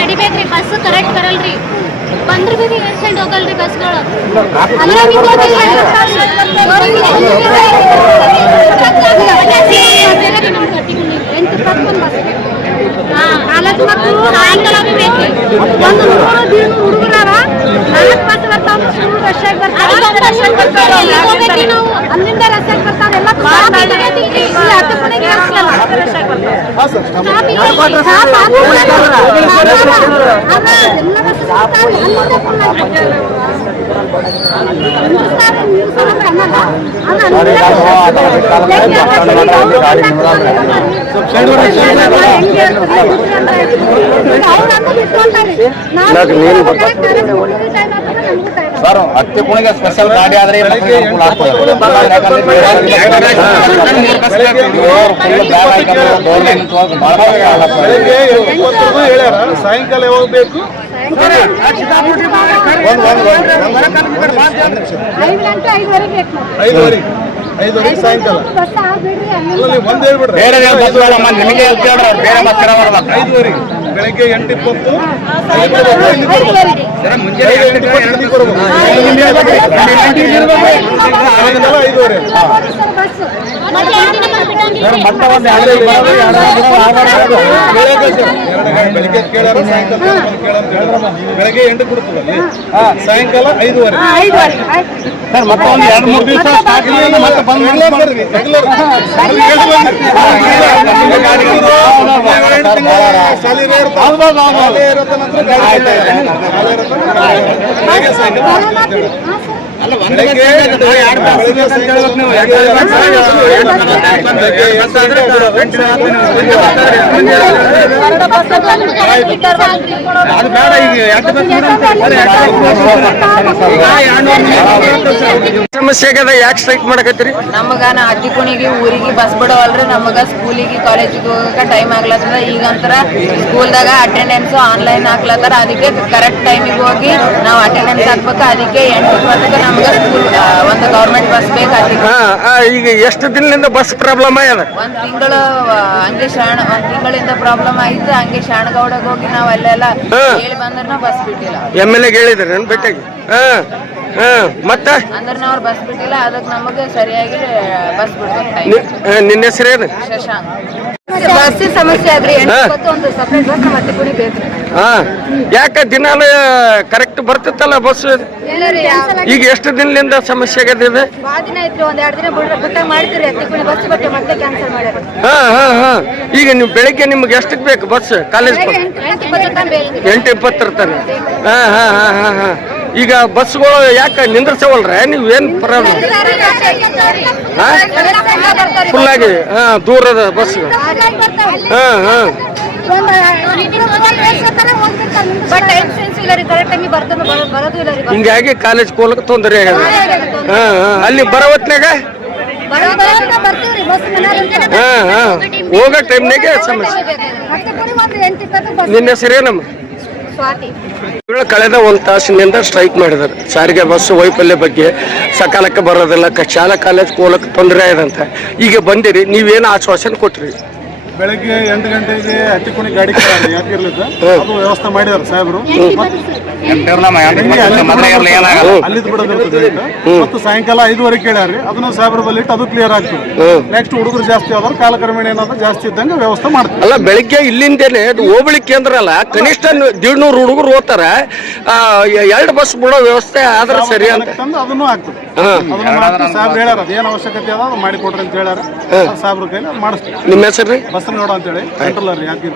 ನಡಿಬೇಕ್ರಿ bus correct ಬರಲ್ರಿ ಬಂದ್ರ B accident ಹೋಗಲ್ರಿ ಬಸ್ಗಳು ಕಾಲೇಜ್ ಮಕ್ಕಳು ಸಾಯಂಕಾಲ ಬೇಕ್ರಿ ಒಂದು 100 ಹುಡುಗರಾರ 4 ಬಸ್ ಬರ್ತಾವ ಸ್ಕೂಲ್ ರಶ್ ಆಗಿ ಬರ್ತಾವ ನಾವು ಅಲ್ಲಿಂದ ರಶ್ ಆಗಿ ಬರ್ತಾವ ಎಲ್ಲ ಸರ್ ಹತ್ತಿ ಪುಣಿಗೆ ಸ್ಪೆಷಲ್ ಗಾಡಿ ಆದ್ರೆ ಸಾಯಂಕಾಲ ಹೋಗ್ಬೇಕು 5 ಸಾಯಂಕಾಲ ಬೇರೆ ಬಸ್ ಬೇಡಮ್ಮ ನಿಮಗೆ ಬೇರೆ ಬಸ್ 5 ಬೆಳಗ್ಗೆ 8:20 ಬೆಳಿಗ್ಗೆ ಕೇಳಾರ ಬೆಳಗ್ಗೆ 8 ಕೊಡ್ತೀವಿ ಸಾಯಂಕಾಲ 5:30 ಸರ್ ಮತ್ತೊಂದು 2-3 ದಿವಸ ಮತ್ತೆ ಸಮಸ್ಯೆ ಆಗದ ಯಾಕೆ ಸ್ಟ್ರೈಕ್ ಮಾಡಕತ್ತೀರಿ? ನಮಗ ಹತ್ತಿಕುಣಿಗೆ ಊರಿಗೆ ಬಸ್ ಬಿಡವಲ್ರಿ. ನಮಗ ಸ್ಕೂಲಿಗೆ ಕಾಲೇಜಿಗೆ ಹೋಗಕ ಟೈಮ್ ಆಗ್ಲತ್ತದ. ಈಗಂತರ ಸ್ಕೂಲ್ದಾಗ ಅಟೆಂಡೆನ್ಸ್ ಆನ್ಲೈನ್ ಹಾಕ್ಲತ್ತಾರ. ಅದಕ್ಕೆ ಕರೆಕ್ಟ್ ಟೈಮಿಗೆ ಹೋಗಿ ನಾವು ಅಟೆಂಡೆನ್ಸ್ ಹಾಕ್ಬೇಕು. ಅದಕ್ಕೆ 8:20 ನಮ್ಗೆ ಸ್ಕೂಲ್ ಒಂದು ಗೌರ್ಮೆಂಟ್ ಬಸ್ ಬೇಕು. ಈಗ ಎಷ್ಟು ದಿನದಿಂದ ಬಸ್ ಪ್ರಾಬ್ಲಮ್ ಆಗ್ಯದ? ಒಂದ್ ತಿಂಗಳು ಹಂಗೆ ಒಂದ್ ತಿಂಗಳಿಂದ ಪ್ರಾಬ್ಲಮ್ ಆಯ್ತು. ಹಂಗೆ ಶಾಣಗೌಡಗೆ ಹೋಗಿ ನಾವ್ ಅಲ್ಲೆಲ್ಲ ಹೇಳಿ ಬಂದ್ರ ಬಸ್ ಬಿಟ್ಟಿಲ್ಲ. MLA ಹೇಳಿದ್ರಿ ನನ್ ಭೇಟಿಯಾಗಿ? ಮತ್ತೆ ಅಂದ್ರೆ ನಾವು ಬಸ್ ಬಿಟ್ಟಿಲ್ಲ. ಅದಕ್ಕೆ ನಮಗೆ ಸರಿಯಾಗಿ ಬಸ್ ಬಿಡ್ಬೇಕು. ನಿನ್ನ ಹೆಸರೇನು? ಶಶಾಂಕ್. ಬಸ್ ಸಮಸ್ಯೆ ಆದ್ರಿ ಒಂದು ಸಪರೇಟ್ ಬಸ್ ಮತ್ತೆ ಕುಡಿ ಬೇಕು. ಯಾಕ ದಿನಾಲ ಕರೆಕ್ಟ್ ಬರ್ತಿತ್ತಲ್ಲ ಬಸ್? ಈಗ ಎಷ್ಟು ದಿನದಿಂದ ಸಮಸ್ಯೆ ಆಗದಿದೆ? ಬಾಳ ದಿನ ಐತ್ರಿ. ಒಂದ್ 2 ದಿನ ಬಿಟ್ಟಾಗ ಮಾಡಿದ್ರಿ ಹತ್ತಿಕುಣಿ ಬಸ್ ಬಟ್ಟೆ ಮತ್ತೆ ಕ್ಯಾನ್ಸಲ್ ಮಾಡ್ಯಾರ. ಈಗ ನೀವು ಬೆಳಿಗ್ಗೆ ನಿಮ್ಗೆ ಎಷ್ಟಕ್ಕೆ ಬೇಕು ಬಸ್? ಕಾಲೇಜ್ 8:20 ತನ. ಈಗ ಬಸ್ಗಳು ಯಾಕೆ ನಿಂದ್ರಸವಲ್ರ? ನೀವೇನ್ ಪ್ರಾಬ್ಲಮ್? ಫುಲ್ ಆಗಿ ದೂರದ ಬಸ್. ಹಿಂಗಾಗಿ ಕಾಲೇಜ್ ಹೋಗ್ಲಿಕ್ಕೆ ತೊಂದರೆ ಆಗ್ಯದ. ಅಲ್ಲಿ ಬರೋ ಹೊತ್ನಾಗ ಹೋಗೋ ಟೈಮ್ನಾಗೆ ಸಮಸ್ಯೆ. ನಿನ್ನ ಹೆಸರೇನಮ್ಮ? ಕಳೆದ 1 ತಾಸಿನಿಂದ ಸ್ಟ್ರೈಕ್ ಮಾಡಿದ್ದಾರೆ. ಸಾರಿಗೆ ಬಸ್ ವೈಫಲ್ಯ ಬಗ್ಗೆ ಸಕಾಲಕ್ಕೆ ಬರೋದಿಲ್ಲ, ಶಾಲಾ ಕಾಲೇಜ್ ಹೋಗಕ್ಕೆ ತೊಂದರೆ ಆಯ್ತಂತ. ಈಗ ಬಂದಿರಿ, ನೀವೇನು ಆಶ್ವಾಸನೆ ಕೊಟ್ರಿ? ಬೆಳಗ್ಗೆ 8 ಗಂಟೆಗೆ ಹತ್ತಿಕುಣಿ ಗಾಡಿ ಯಾಕಿರ್ಲಿಲ್ಲ ಅದು ವ್ಯವಸ್ಥೆ ಮಾಡಿದಾರೆ ಸಾಹೇಬ್ರು. ಅಲ್ಲಿದ್ ಬಿಡೋದಿರ್ತದೆ. ಮತ್ತು ಸಾಯಂಕಾಲ 5:30 ಕೇಳ್ಯಾರ್ರಿ. ಅದನ್ನ ಸಾಹೇಬ್ರ ಬಲ್ಲಿ ಇಟ್ಟು ಅದು ಕ್ಲಿಯರ್ ಆಗ್ತದೆ. ನೆಕ್ಸ್ಟ್ ಹುಡುಗರು ಜಾಸ್ತಿ ಆದ್ರೆ ಕಾಲಕ್ರಮೇಣ ಏನಾದ್ರು ಜಾಸ್ತಿ ಇದ್ದಂಗೆ ವ್ಯವಸ್ಥೆ ಮಾಡ್ತಾರೆ. ಅಲ್ಲ, ಬೆಳಿಗ್ಗೆ ಇಲ್ಲಿಂದೇನೆ ಹೋಬಳಿ ಕೇಂದ್ರ ಅಲ್ಲ, ಕನಿಷ್ಠ 150 ಹುಡುಗರು ಹೋಗ್ತಾರ. 2 ಬಸ್ ಬಿಡೋ ವ್ಯವಸ್ಥೆ ಆದ್ರೆ ಸರಿ ಅಂತ ಅದನ್ನು ಆಗ್ತದೆ. ಸಾಹೇಬ್ರು ಹೇಳ್ಯಾರ ಅದೇನು ಅವಶ್ಯಕತೆ ಅದ ಅದು ಮಾಡಿ ಕೊಡ್ರಿ ಅಂತ ಹೇಳ್ಯಾರ. ಸಾಹೇಬ್ರ ಕೈಲಿ ಮಾಡಿಸ್ತೀವಿ. ನಿಮ್ಮ ಹೆಸರು? ಬಸನಗೌಡ ಅಂತೇಳಿ ಕಂಟ್ರೋಲರ್ ಯಾಕೆ